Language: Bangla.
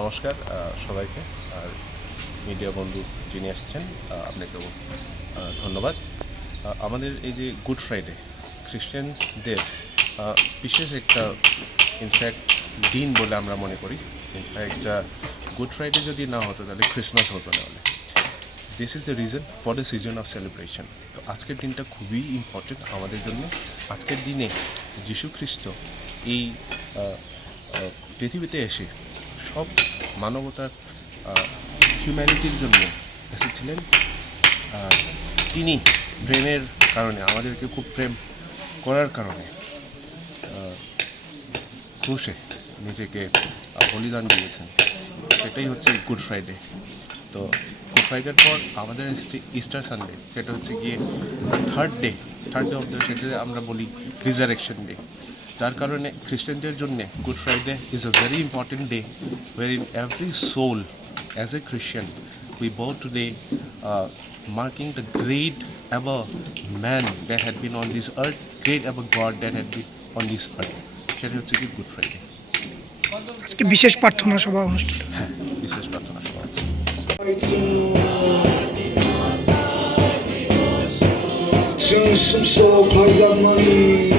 নমস্কার সবাইকে, আর মিডিয়া বন্ধু যিনি আসছেন আপনাকেও ধন্যবাদ। আমাদের এই যে গুড ফ্রাইডে খ্রিস্টানদের বিশেষ একটা ইনফ্যাক্ট দিন বলে আমরা মনে করি। ইনফ্যাক্ট গুড ফ্রাইডে যদি না হতো তাহলে ক্রিসমাস হতো না। This is the reason for the season of celebration. তো আজকের দিনটা খুবই ইম্পর্টেন্ট আমাদের জন্য। আজকের দিনে যীশু খ্রিস্ট এই পৃথিবীতে এসে সব মানবতার হিউম্যানিটির জন্য এসেছিলেন। তিনি প্রেমের কারণে, আমাদেরকে খুব প্রেম করার কারণে ক্রুশে নিজেকে বলিদান দিয়েছেন। সেটাই হচ্ছে গুড ফ্রাইডে। তো গুড ফ্রাইডের পর আমাদের এসছে ইস্টার সানডে, সেটা হচ্ছে গিয়ে থার্ড ডে অফ দ্য, সেটা আমরা বলি রিজারেকশন ডে। যার কারণে খ্রিস্টানদের জন্য Good Friday is a very important day where in every soul as a Christian we bow today marking the great ever man that had been on this earth, great ever God that had been on this earth. সেটা হচ্ছে কি গুড ফ্রাইডে। আজকে বিশেষ প্রার্থনা সভা অনুষ্ঠিত। হ্যাঁ, বিশেষ প্রার্থনা সভা আছে। Just some soul plays that money.